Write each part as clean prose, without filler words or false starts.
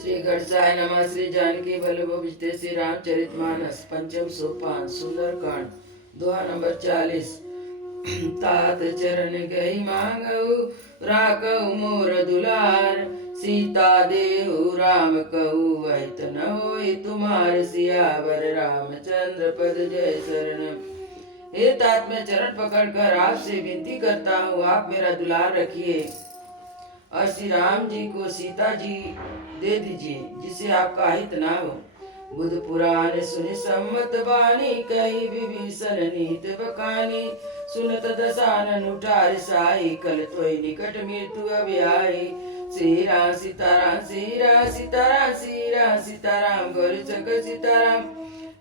श्री गणेशाय नमः। श्री जानकी वल्लभ विजय श्री रामचरितमानस पंचम सोपान सुंदरकांड दोहा नंबर 40। तात चरण गई मांगऊ राखऊ मोर दुलार, सीता देहु राम कहू अहित न होई तुम्हार, सियावर रामचंद्र पद जय शरण। हे तात, मैं चरण पकड़कर आपसे विनती करता हूँ, आप मेरा दुलार रखिए और श्री राम जी को सीता जी दे दीजिए, जिससे आपका हित ना हो। बुध पुराण सुनि सम्मत बानी, कई विभीषण नीत बखानी। सुनत दसानन उठार साई, कल तोय निकट मृत्यु अब आई। श्री राम सीताराम श्री राम सीताराम श्री राम सीताराम गौरी शंकर सीताराम।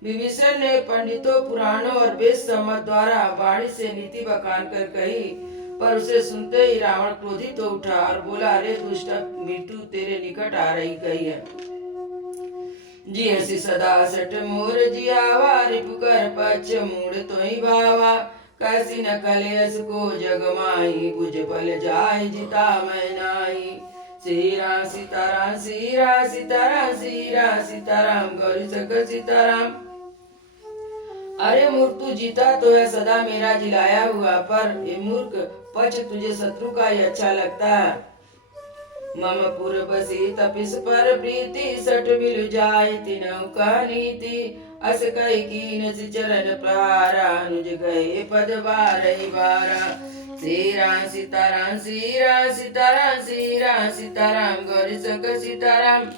विभीषण ने पंडितों, पुराणों और वेद सम्मत द्वारा वाणी से नीति बखान कर कही, पर उसे सुनते ही रावण क्रोधित हो उठा और बोला, अरे दुष्ट, मृत्यु तेरे निकट आ रही गई है। जी हसी सदा सट मोर जियावा, रिपुकर पक्ष मूड तोहि भावा। कैसी न कलेस को जग माही, भुज बल जाय जिता मैं नाही। श्री राम सीताराम श्री राम सीताराम श्री राम सीताराम गौरी शंकर सीताराम। अरे मूर्ख, तू जीता तो है सदा मेरा जिलाया हुआ, पर ये मूर्ख पक्ष तुझे शत्रु का ही अच्छा लगता है। मम पुर बसी तपिस पर प्रीति, सठ मिल जाय तिनहु का नीति। अस कई कीन चरण प्रहारा, अनुज गए पद बारही बारा। श्री राम सीताराम श्री राम सीताराम श्री राम सीताराम गौरी शंकर सीताराम।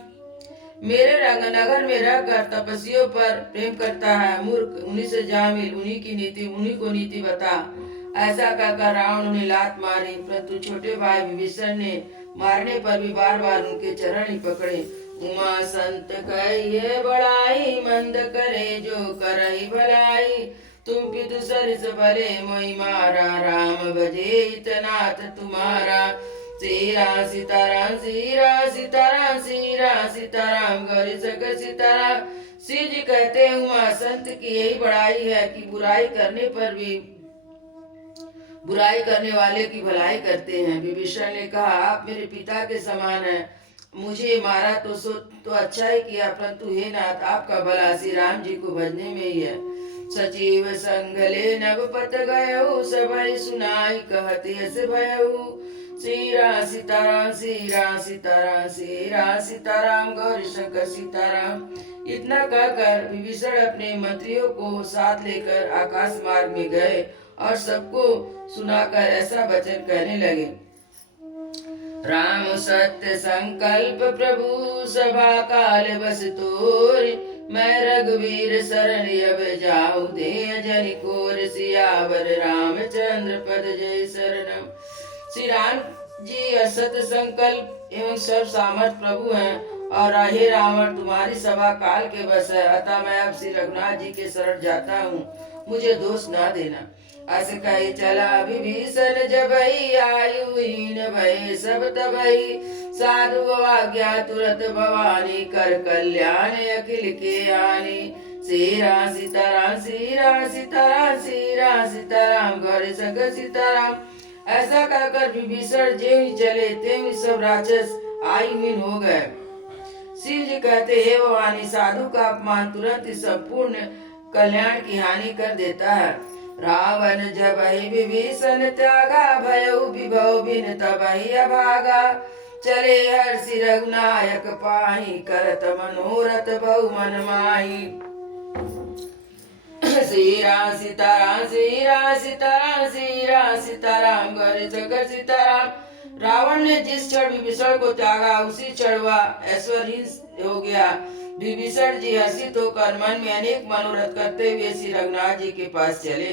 मेरे रंग नगर में रहकर तपस्वियों पर प्रेम करता है। मूर्ख, उन्हीं से जा मिल, उन्हीं की नीति, उन्हीं को नीति बता। ऐसा कहकर रावण ने लात मारी, परंतु छोटे भाई विभीषण ने मारने पर भी बार बार उनके चरण ही पकड़े। उमा संत कहिए बड़ाई, मंद करे जो करही भलाई। तुम पितु सरिस भले मोहि मारा, राम भजे हितनाथ तुम्हारा। श्री राम सीताराम श्री राम सीताराम श्री राम सीताराम गौरी शंकर सीताराम। श्री जी कहते हैं, उमा संत की यही बड़ाई है कि बुराई करने पर भी बुराई करने वाले की भलाई करते हैं। विभीषण ने कहा, आप मेरे पिता के समान हैं, मुझे मारा तो अच्छा ही किया, परंतु हे नाथ, आपका भला श्री राम जी को भजने में ही है। सचिव संगले नव पत गयऊ, सबई सुनाई कहत यस भयऊ। श्री राम सीताराम श्री राम सीताराम श्री राम सीताराम गौरी शंकर सीताराम। इतना कहकर विभीषण अपने मंत्रियों को साथ लेकर आकाश मार्ग में गए और सबको सुनाकर ऐसा वचन कहने लगे। राम सत्य संकल्प प्रभु, सभा काल बस तोर। मैं रघुवीर शरण अब जाऊं, दे जन कोर। सियावर रामचंद्र पद जय शरणम। श्री राम जी असत संकल्प एवं सब सामर्थ प्रभु हैं, और हे रावण, तुम्हारी सभा काल के बस है, अतः मैं अब श्री रघुनाथ जी के शरण जाता हूँ, मुझे दोष ना देना। अस कही चला विभीषण, जबहि आयुहीन भय सब तबहि। साधु आज्ञा तुरत भवानी, कर कल्याण अखिल के हानि। श्री राम सीताराम श्री राम सीताराम श्री राम सीताराम गौरी शंकर सीताराम। ऐसा कहकर विभीषण ज्यों ही चले त्यों ही सब राक्षस आयुहीन हो गए। शिव जी कहते, हे भवानी, साधु का अपमान तुरंत ही संपूर्ण कल्याण की हानि कर देता है। रावण जबहि विभीषण त्यागा, भयउ विभव बिन तबहि अभागा। चले हर्षि रघुनायक पाहि, करत मनोरथ बहु मन माहि। श्री राम सीताराम श्री राम सीताराम श्री राम सीताराम गौरी शंकर सीताराम। रावण ने जिस क्षण विभीषण को त्यागा, उसी क्षण वह ऐश्वर्यहीन हो गया। विभीषण जी हर्षित होकर मन में अनेक मनोरथ करते हुए श्री रघुनाथ जी के पास चले।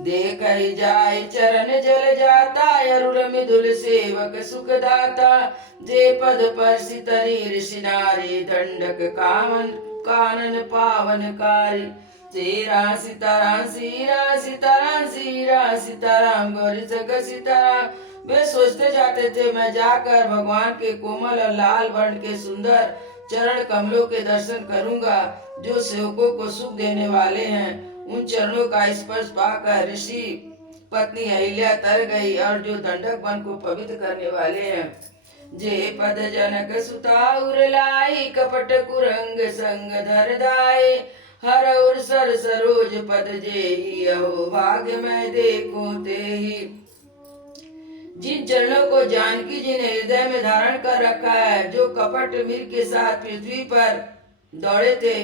देख ही जाय चरण जल जाता, अरुण मिदुल सेवक सुखदाता। जे पद पर सितरी ऋषि नारी, दंडक कामन कानन पावनकारी। श्री राम सीताराम श्री राम सीताराम श्री राम सीताराम गौरी शंकर सीताराम। वे सोचते जाते थे, मैं जाकर भगवान के कोमल और लाल वर्ण के सुंदर चरण कमलों के दर्शन करूंगा, जो सेवकों को सुख देने वाले हैं। उन चरणों का स्पर्श पाकर ऋषि पत्नी अहिल्या तर गई, और जो दंडक वन को पवित्र करने वाले हैं। जे पद जनक सुताउर लाई, कपट कुरंग संग धर दाए। हर और सर सरोज पद जेहि, अहो भाग्य मैं देखो तेहि। जिन चरणों को जानकी जी ने हृदय में धारण कर रखा है, जो कपट मीर के साथ पृथ्वी पर दौड़े थे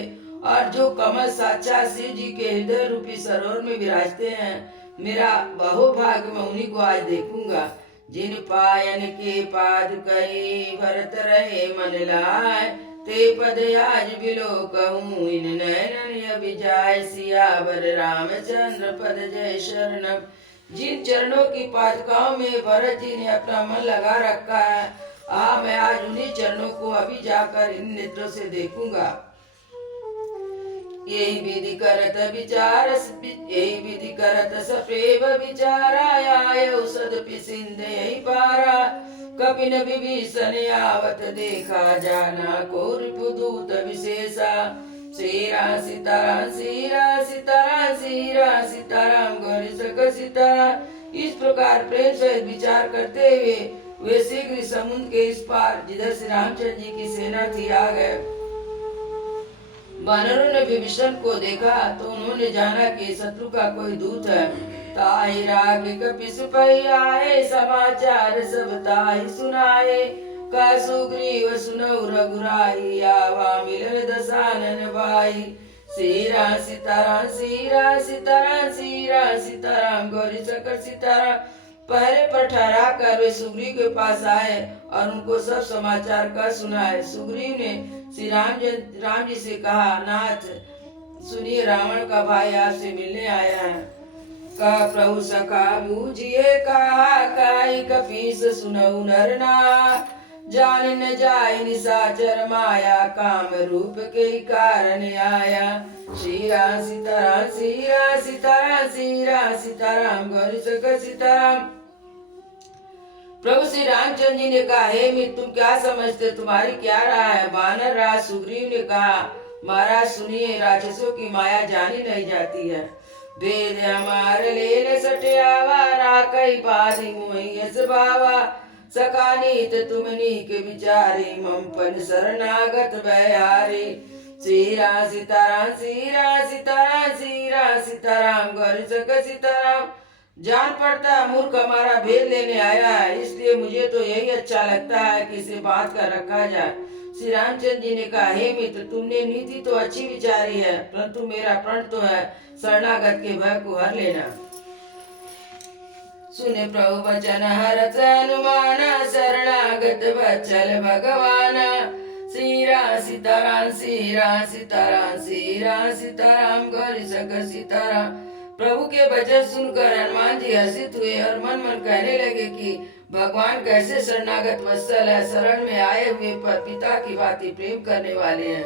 और जो कमल साक्षात शिव जी के हृदय रूपी सरोवर में विराजते हैं, मेरा बहुभाग्य मैं उन्हीं को आज देखूंगा। जिन पायन के पाद कई भरत रहे मन लाए, ते पद आज बिलो कहूँ इन नयन अभिजाय। सियावर रामचंद्र पद जय शरणम। जिन चरणों की पादुकाओं में भरत जी ने अपना मन लगा रखा है, मैं आज उन्हीं चरणों को अभी जाकर इन नेत्रों से देखूंगा। यही विधि करत विचार, यही विधि करत सप्रेम विचाराय, सदपि सिंधे यही पारा। कपिन विभीषण आवत देखा, जाना को रिपुदूत विशेषा। श्री राम सीताराम श्री राम सीताराम श्री राम सीताराम गौरी सक सीताराम। इस प्रकार प्रेम सहित विचार करते हुए वे शीघ्र समुद्र के इस पार, जिधर श्री रामचंद्र जी की सेना थी, आ गए। वानरों ने विभीषण को देखा तो उन्होंने जाना कि शत्रु का कोई दूत है। ताहि राग कपिस पै आए, समाचार सब ताहि सुनाए। का सुग्रीव सुनौ रघुराई, आवा मिलन दसानन भाई। श्री राम सीताराम श्री राम सीताराम श्री राम सीताराम गौरी शंकर सीताराम। पहले पर ठहरा कर वे सुग्रीव के पास आए और उनको सब समाचार का सुनाए। सुग्रीव ने श्री राम जी से कहा, नाथ सुनिए, रावण का भाई आपसे मिलने आया है। कहा प्रभु सखा बूझिए, कहा काई कपीस सुनऊ नरना। जान न जाय निशाचर माया, काम रूप के कारण आया। श्री राम सीताराम श्री राम सीताराम श्री राम सीताराम गौरी शंकर सीताराम। प्रभु श्री रामचंद्र जी ने कहा, हे मित्र, तुम क्या समझते, तुम्हारी क्या राय है। वानर राज सुग्रीव ने कहा, महाराज सुनिए, राक्षसों की माया जानी नहीं जाती है। वेद हमार लेन सटियावा, राकई बाधी मोहि यस बावा। सकानीत तुम नीक विचारी, ममपन शरणागत बयारी। श्री राम सीताराम श्री राम सीताराम श्री राम सीताराम गौरी शंकर सीताराम। जान पड़ता मूर्ख हमारा भेद लेने आया है, इसलिए मुझे तो यही अच्छा लगता है कि इसे बांध कर रखा जाए। श्री रामचंद्र जी ने कहा, हे मित्र, तुमने नीति तो अच्छी विचारी है, परंतु मेरा प्रण तो है शरणागत के भय को हर लेना। सुने प्रभु वचन हरत हनुमान, शरणागत बचल भगवान। श्री राम सीताराम श्री राम सीताराम श्री राम सीताराम गौरी शंकर सीताराम। प्रभु के वचन सुनकर हनुमान जी हर्षित हुए और मन मन कहने लगे कि भगवान कैसे शरणागत वत्सल है, शरण में आए हुए पर पिता की भांति प्रेम करने वाले हैं।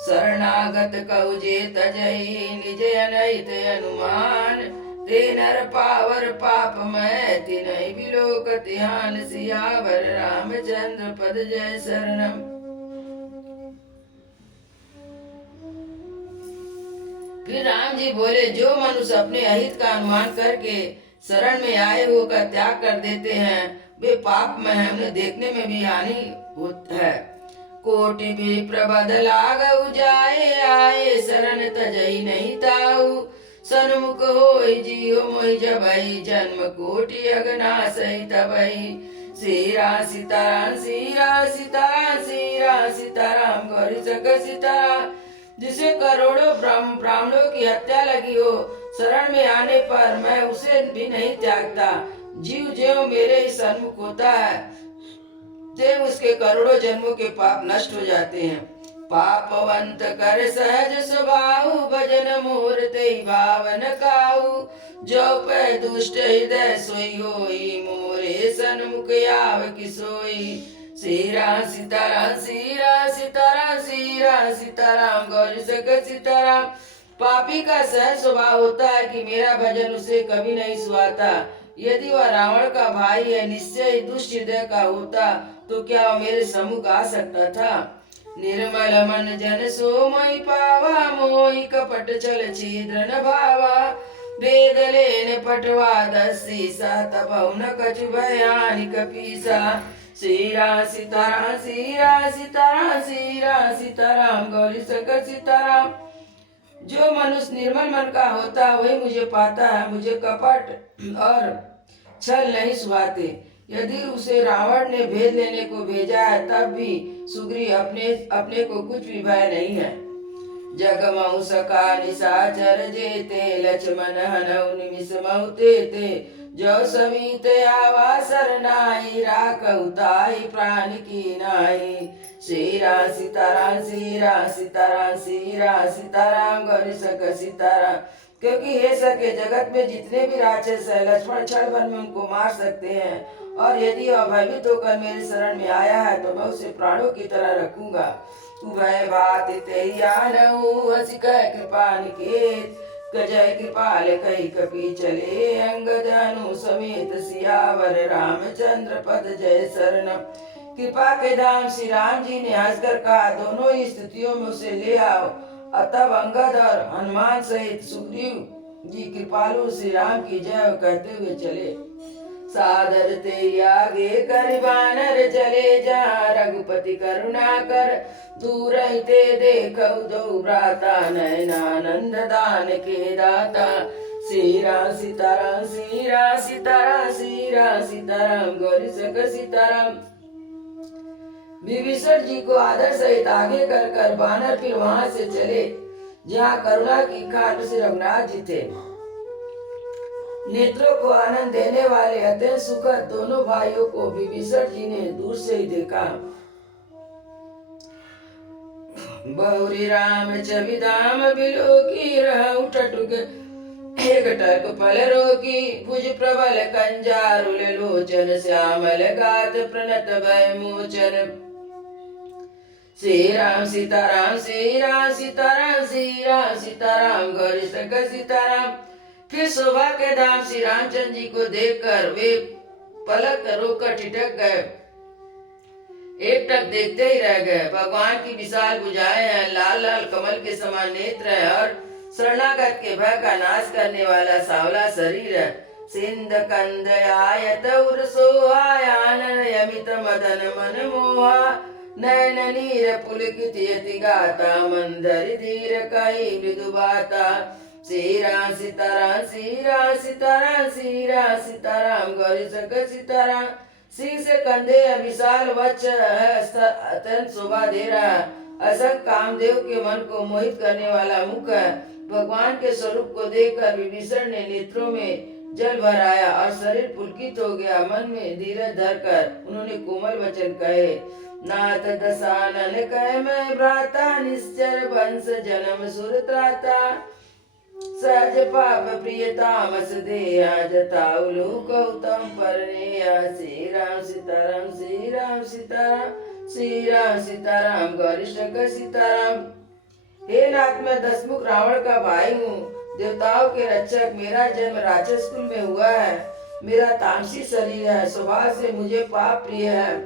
शरणागत कहु जे तजहि, निज अनहित हनुमान। ते नर पावर पाप मैं, तिन्हि बिलोक तिहान। सियावर रामचंद्र पद जय शरणम। फिर राम जी बोले, जो मनुष्य अपने अहित का अनुमान करके शरण में आए होकर त्याग कर देते हैं, वे पाप में है, उन्हें देखने में भी हानि है। कोटि भी प्रबद लागु जाए, आए शरण तजहि नहीं ताऊ। सन्मुख होई जियो मोहि जबहि, जन्म कोटि अगनाश तबहि। श्री राम सीताराम श्री राम सीताराम श्री राम सीताराम गौरी शंकर सीताराम। जिसे करोड़ों ब्राह्मणों की हत्या लगी हो, शरण में आने पर मैं उसे भी नहीं त्यागता। जीव ज्यों मेरे ही सन्मुख होता है, ते उसके करोड़ों जन्मों के पाप नष्ट हो जाते हैं। पापवंत कर सहज स्वभाव, भजन मोर तेहि भावन काऊ। जो पै दुष्ट हृदय सोई होई, मोरे सन्मुख आव कि सोई। श्री राम सीताराम श्री राम सीताराम श्री राम सीताराम गौरी शंकर सीताराम। पापी का सहज स्वभाव होता है कि मेरा भजन उसे कभी नहीं सुहाता। यदि वह रावण का भाई है, निश्चय ही दुष्ट हृदय का होता, तो क्या वह मेरे सम्मुख आ सकता था। निर्मल मन जन सो मोहि पावा, मोहि कपट छल छिद्र न भावा। वेद लेन पटवा दसी सा, तबहु न कछु भयानि कपीसा। श्री राम सीताराम श्री राम सीताराम श्री राम सीताराम गौरी शंकर सीताराम। जो मनुष्य निर्मल मन का होता है वही मुझे पाता है, मुझे कपट और छल नहीं सुहाते। यदि उसे रावण ने भेद लेने को भेजा है तब भी सुग्रीव अपने को कुछ भी भय नहीं है। जगमऊ सका निशाचर जेते लक्ष्मण हनऊ निमिष मऊते ते जो समीत आवा सरनाई राखऊ ताई प्राण की नाई। श्री राम सीताराम श्री राम सीताराम श्री राम सीताराम गौरी शंकर सीताराम। क्योंकि हे सके जगत में जितने भी राक्षस है लक्ष्मण क्षण भर में उनको मार सकते हैं, और यदि वह भयभीत होकर मेरे शरण में आया है तो मैं उसे प्राणों की तरह रखूंगा। उभय भात हसी कह कृपा निकेत जय कृपाल कही कपि चले अंगद अनु समेत सियावर रामचंद्र पद जय शरणम। कृपा के धाम श्री राम जी ने हंसकर कहा, दोनों ही स्थितियों में उसे ले आओ। तब अंगद और हनुमान सहित सुग्रीव जी कृपालु श्री राम की जय कहते हुए चले। सादर ते आगे कर बानर चले जहाँ रघुपति करुणा कर दूर ते देखऊ दो भ्राता नयनानंद दान के दाता। श्री राम सीताराम श्री राम सीताराम श्री राम सीताराम गौरी शंकर सीताराम। विभीषण जी को आदर सहित आगे कर बानर फिर वहां से चले जहाँ करुणा की खान श्री रघुनाथ जी थे। नेत्रों को आनंद देने वाले अत्यंत सुखद दोनों भाइयों को विभीषण जी ने दूर से ही देखा। बहुरी राम चबिधाम बिलो की रहु टटुक एक टक पल रोकी भुज प्रबल कंजारुल लोचन श्यामल गात प्रणत भय मोचन। श्री राम सीताराम श्री राम सीताराम श्री राम सीताराम गौरी शंकर सीताराम। फिर शोभा के धाम श्री रामचंद्र जी को देखकर वे पलक रोकर ठिठक गए, एक टक देखते ही रह गए। भगवान की विशाल भुजाएं हैं, लाल लाल कमल के समान नेत्र है और शरणागत के भय का नाश करने वाला सांवला शरीर है। सिंध कंद आयत उर सोहायानन यमित मदन मन मोहा नयन नीर पुलकित यति गाता मंदर धीर कई मृदु बाता। श्री राम सीताराम श्री राम सीताराम श्री राम सीताराम गौरी शंकर सीताराम। सिंह से कंधे विशाल वक्ष अत्यंत शोभा दे रहा। असंग कामदेव के मन को मोहित करने वाला मुख है। भगवान के स्वरूप को देखकर विभीषण ने नेत्रों में जल भर आया और शरीर पुलकित हो गया। मन में धीरज धरकर उन्होंने कोमल वचन कहे, नाथ दशानन कह मैं भ्राता निश्चर वंश जन्म सुर त्राता। सहज पाप प्रिय तामस देया जताऊ लोक उत्तम परनेया। श्री राम सीताराम श्री राम सीताराम श्री राम सीताराम गौरी शंकर सीताराम। हे नाथ, मैं दसमुख रावण का भाई हूँ, देवताओं के रक्षक। मेरा जन्म राक्षस कुल में हुआ है। मेरा तामसी शरीर है, स्वभाव से मुझे पाप प्रिय है।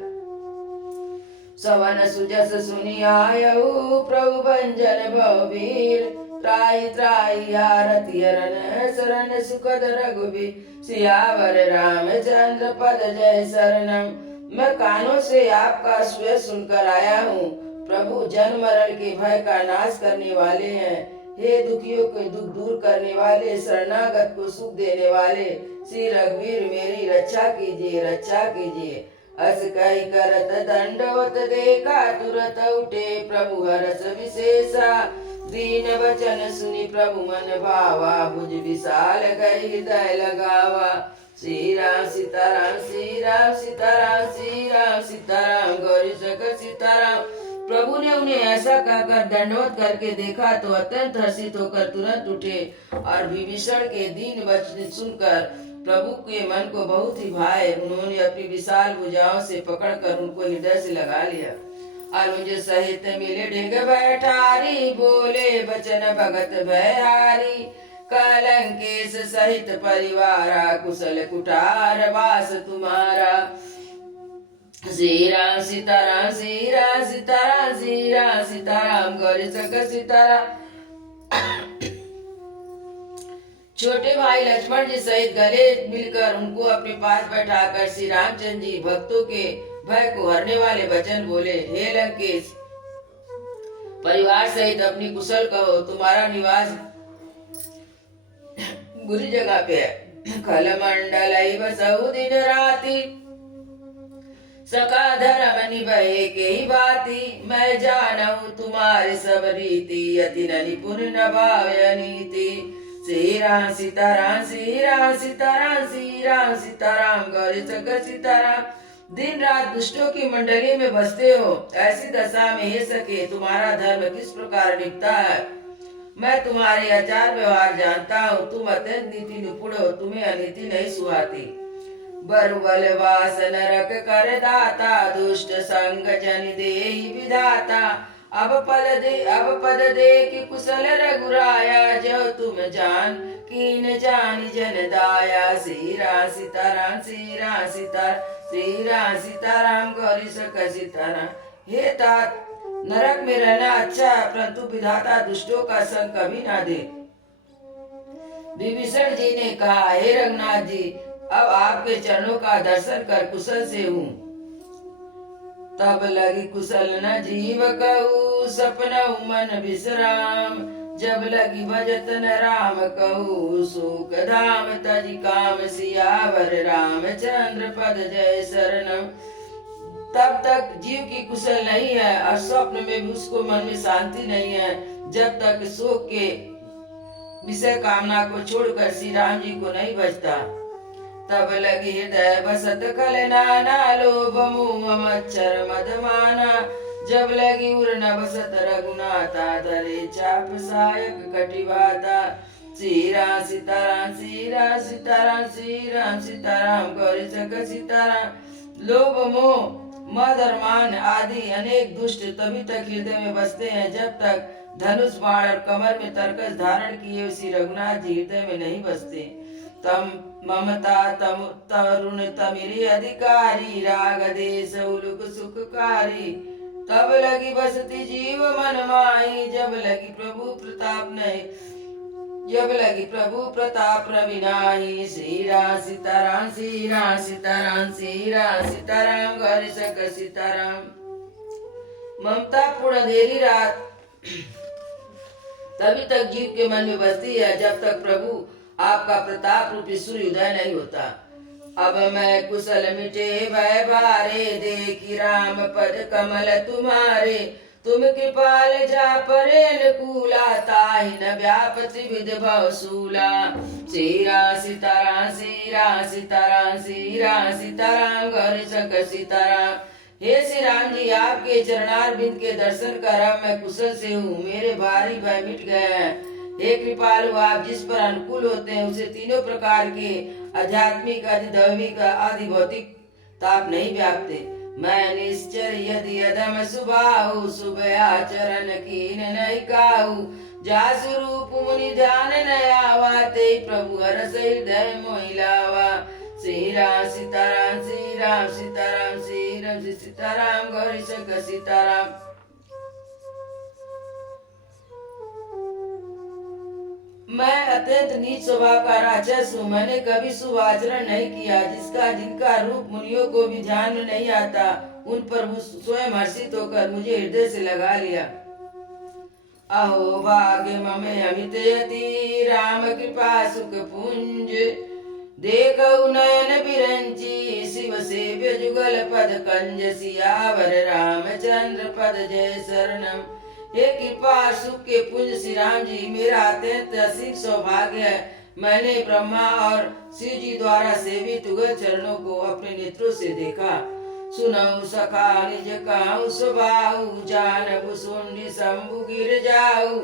सवन सुजस सुनी आयऊ प्रभु भंजन भववीर। त्राई त्राई आरती हरण शरण सुखद रघुबीर। सियावर रामचंद्र पद जय शरणम। मैं कानों से आपका स्वर सुनकर आया हूँ। प्रभु जन्म मरण के भय का नाश करने वाले हैं। हे दुखियों के दुख दूर करने वाले, शरणागत को सुख देने वाले श्री रघुवीर, मेरी रक्षा कीजिए, रक्षा कीजिए। अस कही करत दंडवत देखा तुरत उठे प्रभु हरस विशेषा। दीन वचन सुनी प्रभु मन भावा, भुज विशाल गई हृदय लगावा। श्री राम सीताराम श्री राम सीताराम श्री राम सीताराम गौरी शंकर सीताराम। प्रभु ने उन्हें ऐसा कहकर दंडवत करके देखा तो अत्यंत हर्षित होकर तुरंत उठे और विभीषण के दीन वचन सुनकर प्रभु के मन को बहुत ही भाए। उन्होंने अपनी विशाल भुजाओं से पकड़कर उनको हृदय से लगा लिया। अनुज सहित मिले ढिग बैठारी, बोले वचन भगत भयहारी। कलंकेश सहित परिवारा, कुशल कुठार वास तुम्हारा। श्री राम सीताराम श्री राम सीताराम श्री राम सीताराम गौरी शंकर सीताराम। छोटे भाई लक्ष्मण जी सहित गले मिलकर उनको अपने पास बैठाकर श्री रामचंद्र जी भक्तों के भय को हरने वाले वचन बोले। हे लंकेश, परिवार सहित अपनी कुशल कहो, तुम्हारा निवास बुरी जगह पे है। खल मंडल बसहु दिन राति, सका धर्म निभये के ही बाती। मैं जानऊ तुम्हारे सब रीति, अति न निपुण न भाव्य नीति। श्री राम सीताराम, श्री राम सीताराम, श्री राम सीताराम, गौरी शंकर सीताराम। दिन रात दुष्टों की मंडली में बसते हो, ऐसी दशा में हे सके तुम्हारा धर्म किस प्रकार निभता है। मैं तुम्हारे आचार व्यवहार जानता हूँ, तुम अत्यंत नीति निपुण हो, तुम्हें अनीति नहीं सुहाती। बरुबल वास नरक कर दाता, दुष्ट संग जन देहि विधाता। अब पद दे कि कुशल रघुराया, जो तुम जान कीन जान जन दाया। श्री राम सीताराम, श्री राम सीताराम, श्री राम सीताराम, गौरी शंकर सीताराम। हे तात, नरक में रहना अच्छा है, परंतु विधाता दुष्टों का संग कभी ना दे। विभीषण जी ने कहा, हे रघुनाथ जी, अब आपके चरणों का दर्शन कर कुशल से हूँ। तब लगी कुशल न जीव कहू, सपना मन विश्राम। जब लगी भजत न राम कहू, सुख धाम तज काम। सियावर रामचंद्र पद जय शरणम। तब तक जीव की कुशल नहीं है और स्वप्न में भी उसको मन में शांति नहीं है, जब तक शोक के विषय कामना को छोड़कर श्री राम जी को नहीं बचता। तब लगी हृदय बसत खल नाना, लोभ मोह मच्छर मदमाना। जब लगी उर न बसत रघुनाथा, धरे चाप सायक कटिवाता। श्री राम सीताराम, श्री राम सीताराम, श्री राम सीताराम, गौरी शंकर सीताराम। लोभ मोह मद और मान आदि अनेक दुष्ट तभी तक हृदय में बसते हैं, जब तक धनुष बाण और कमर में तरकस धारण किए श्री रघुनाथ जी हृदय में नहीं बसते। तम ममता तम तरुण तमिरी अधिकारी, राग देश उलुक सुखकारी। तब लगी बसती जीव मन माही, जब लगी प्रभु प्रताप नहीं, जब लगी प्रभु प्रताप रविनाही। श्री राम सीताराम, श्री राम सीताराम, श्री राम सीताराम, गौरी शंकर सीताराम। ममता पूर्ण अंधेरी रात तभी तक जीव के मन में बसती है, जब तक प्रभु आपका प्रताप रूपी सूर्य उदय नहीं होता। अब मैं कुशल मिटे भय बारे, देखी राम पद कमल तुम्हारे। तुम कृपाल जा परे अनुकूला, ताहि न व्याप त्रिविध भव सूला। श्री राम सीताराम, श्री राम सीताराम, श्री राम सीताराम, गौरी शंकर सीताराम। हे श्री राम जी, आपके चरणार बिंद के दर्शन कर अब मैं कुशल से हूँ, मेरे भारी भय मिट गए हैं। हे कृपालु, आप जिस पर अनुकूल होते हैं उसे तीनों प्रकार के आध्यात्मिक, आदि दैविक, आदि भौतिक ताप नहीं व्यापते। मैं निश्चर यदि अधम सुभाहु, शुभ आचरण कीन नहीं काहू। जासु रूप मुनि ध्यान न आवा, ते प्रभु हरस हृदय मोहि लावा। श्री राम सीताराम, श्री राम सीताराम, श्री राम सीताराम, गौरी शंकर सीताराम। मैं अत्यंत नीच स्वभाव का राक्षस हूँ, मैंने कभी शुभ आचरण नहीं किया। जिनका रूप मुनियों को भी ध्यान में नहीं आता, उन पर स्वयं हर्षित होकर मुझे हृदय से लगा लिया। अहो भाग्य ममे अमित यति, राम कृपा सुख पुंज। देखऊ नयन बिरंची, शिव सेव्य जुगल पद कंज। सियावर रामचंद्र पद जय शरणम। हे कृपा सुख के पुंज श्री राम जी, मेरा अत्यंत असीम सौभाग्य है, मैंने ब्रह्मा और शिव जी द्वारा सेवित युगल चरणों को अपने नेत्रों से देखा। सुनऊ सखा निज कहूँ सुबाहु, जानबु सुंडी शंभु गिर जाऊ।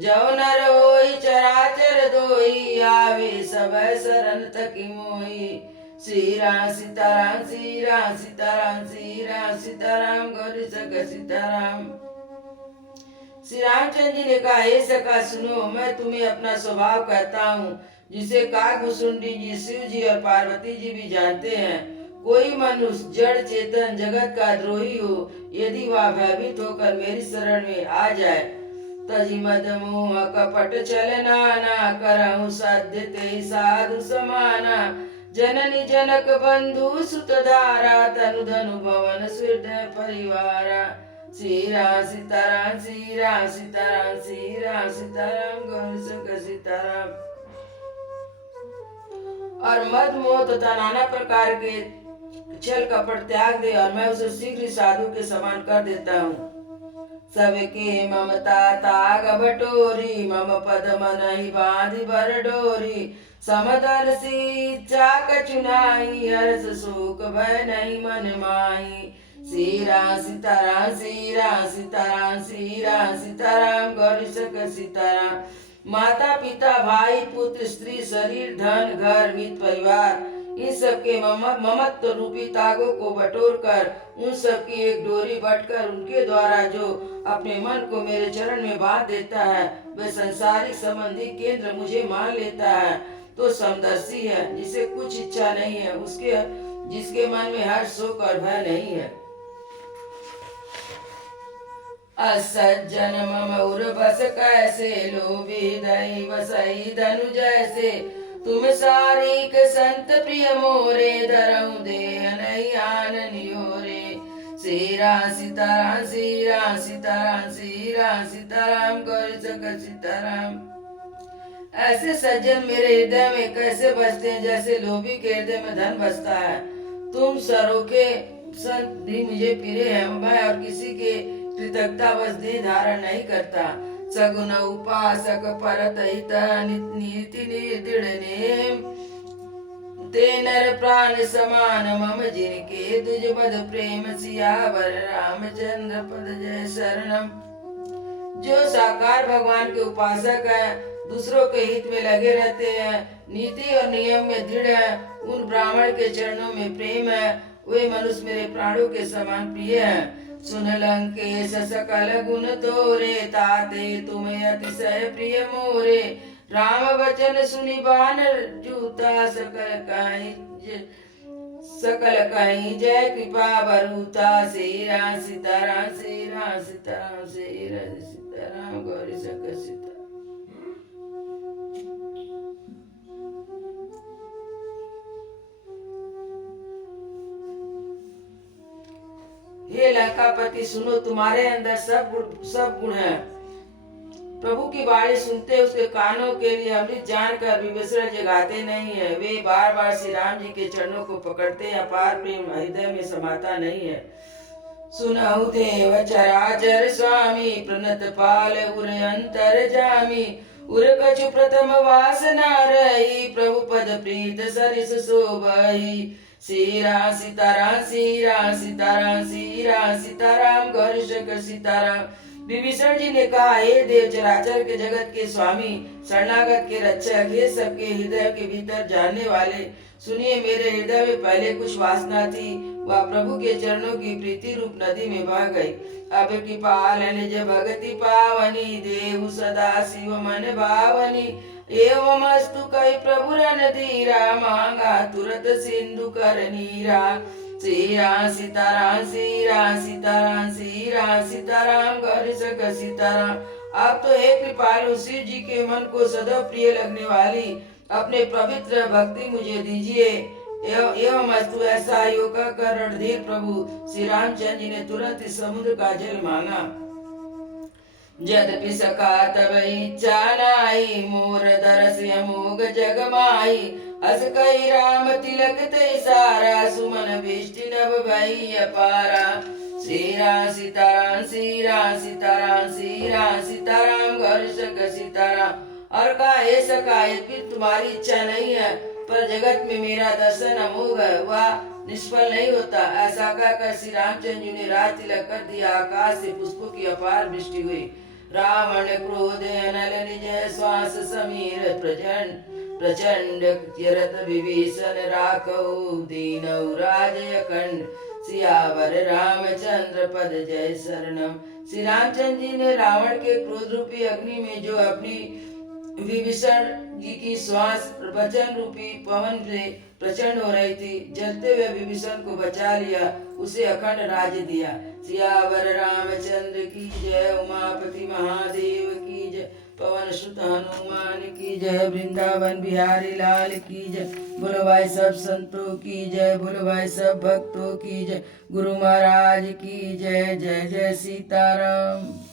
जौ नर होई चराचर दोई, आवे सब शरण तकी मोई। श्री राम सीताराम, श्री राम सीताराम, श्री राम सीताराम, गौरी शंकर सीताराम। श्री रामचंद्र जी ने कहा, हे सखा सुनो, मैं तुम्हें अपना स्वभाव कहता हूँ, जिसे काकभुसुंडी जी, शिव जी और पार्वती जी भी जानते हैं। कोई मनुष्य जड़ चेतन जगत का द्रोही हो, यदि वह भयभीत होकर मेरी शरण में आ जाए, तजी मद मोह कपट छल नाना। करहु साध्य ते साधु समाना। जननी जनक बंधु सुत धारा तनु धनु भवन हृदय परिवारा। श्री राम सीताराम श्री राम सीताराम श्री राम सीताराम गौरी शंकर सीताराम। और मद मोह तथा नाना प्रकार के छल कपट त्याग दे और मैं उसे शीघ्र ही साधु के समान कर देता हूँ। सबके ममता ताग बटोरी मम पद मनहि बांधि बर डोरी। समदल इच्छा कछुनाई हर्ष शोक भय नहीं मन माही। श्री राम सीताराम श्री राम सीताराम श्री राम सीताराम गौरी शंकर सीताराम। माता पिता भाई पुत्र स्त्री शरीर धन घर मित्र परिवार इन सबके ममत्व रूपी तागों को बटोर कर उन सब की एक डोरी बटकर उनके द्वारा जो अपने मन को मेरे चरण में बांध देता है वह संसारिक संबंधी केंद्र मुझे मान लेता है तो समदर्शी है, जिसे कुछ इच्छा नहीं है, उसके जिसके मन में हर्ष शोक और भय नहीं है। असज्जन मम उर बस कैसे लोभी दई बसई धनु जैसे। तुम सारिक संत प्रिय मोरे धरऊ दे नहीं आननियोरे। श्री राम सीताराम श्री राम सीताराम श्री राम सीताराम गौरी शंकर सीताराम। ऐसे सज्जन मेरे हृदय में कैसे बसते हैं जैसे लोभी के हृदय में धन बसता है। तुम सरोखे संत भी मुझे प्रिय है, मैं और किसी के कृतज्ञता बस देह धारण नहीं करता। सगुन उपासक परत हित नीति निर्दृढ़ ते नर प्राण समान मम जिनके तुझ मद प्रेम सियावर रामचंद्र पद जय शरणम। जो साकार भगवान के उपासक है, दूसरों के हित में लगे रहते हैं, नीति और नियम में दृढ़ है, उन ब्राह्मण के चरणों में प्रेम है, वे मनुष्य मेरे प्राणों के समान प्रिय है। सुन लंकेश सकल गुण तोरे ताते तुम्हें अतिशय प्रिय मोरे। राम वचन सुनि बानर जूता सकल कहीं जय कृपा बरूता। श्री राम सीताराम श्री राम सीताराम श्री राम सीताराम गौरी शंकर सीताराम। हे लंकापति सुनो, तुम्हारे अंदर सब गुण है। प्रभु की वाणी सुनते उसके कानों के लिए अमृत जानकर विभीषण जगाते नहीं है। वे बार बार श्री राम जी के चरणों को पकड़ते हैं, अपार प्रेम हृदय में समाता नहीं है। सुनहु देव चराचर स्वामी प्रणत पाल उर अंतर जामी। उर कछु प्रथम वासना रही प्रभु पद प्रीत सरिस शोभहि। श्री राम सीताराम श्री राम सीताराम श्री राम सीताराम गौरी शंकर सीताराम। विभीषण जी ने कहा, हे देव चराचर के जगत के स्वामी शरणागत के रक्षक, हे सबके हृदय के भीतर जानने वाले, सुनिए मेरे हृदय में पहले कुछ वासना थी, वह प्रभु के चरणों की प्रीति रूप नदी में बह गई। अब कृपाल निज भगति पावनी देहु सदा शिव मन भावनी। एवं अस्तु कई प्रभु रणधीरा मांगा तुरत सिंधु कर नीरा। श्री राम सीताराम श्री राम सीताराम श्री राम सीताराम गौरी शंकर सीताराम। आप तो हे कृपालु शिव जी के मन को सदैव प्रिय लगने वाली अपने पवित्र भक्ति मुझे दीजिए। एवं अस्तु ऐसा योग कर रणधीर प्रभु श्री रामचंद्र जी ने तुरंत इस समुद्र का जल मांगा। यद्यपि सका तब इच्छा नाई मोर दरस अमोघ जग माई। अस कई राम तिलक ते सारा सुमन बिष्टि नभ भई अपारा। श्री राम सीताराम श्री राम सीताराम श्री राम सीताराम गौरी शंकर सीताराम। और कहा, हे सखा यद्यपि तुम्हारी इच्छा नहीं है पर जगत में मेरा दर्शन अमोघ है, वह निष्फल नहीं होता। ऐसा कहकर श्री रामचंद्र जी ने राज तिलक कर दिया। आकाश से पुष्पों की अपार वृष्टि हुई। रावण क्रोध अनल निज श्वास समीर प्रचंड किरत विभीषण राखऊ दीनऊ राज अखंड। सियावर रामचंद्र पद जय शरणम। श्री रामचंद्र जी ने रावण के क्रोध रूपी अग्नि में जो अपनी विभीषण जी की श्वास वचन रूपी पवन से प्रचंड हो रही थी, जलते हुए विभीषण को बचा लिया, उसे अखंड राज्य दिया। सियावर रामचंद्र की जय। उमापति महादेव की जय। पवन सुत हनुमान की जय, वृंदावन बिहारी लाल की जय। बोलो भाई सब संतों की जय, बोलो भाई सब भक्तों की जय। गुरु महाराज की जय, जय जय सीताराम।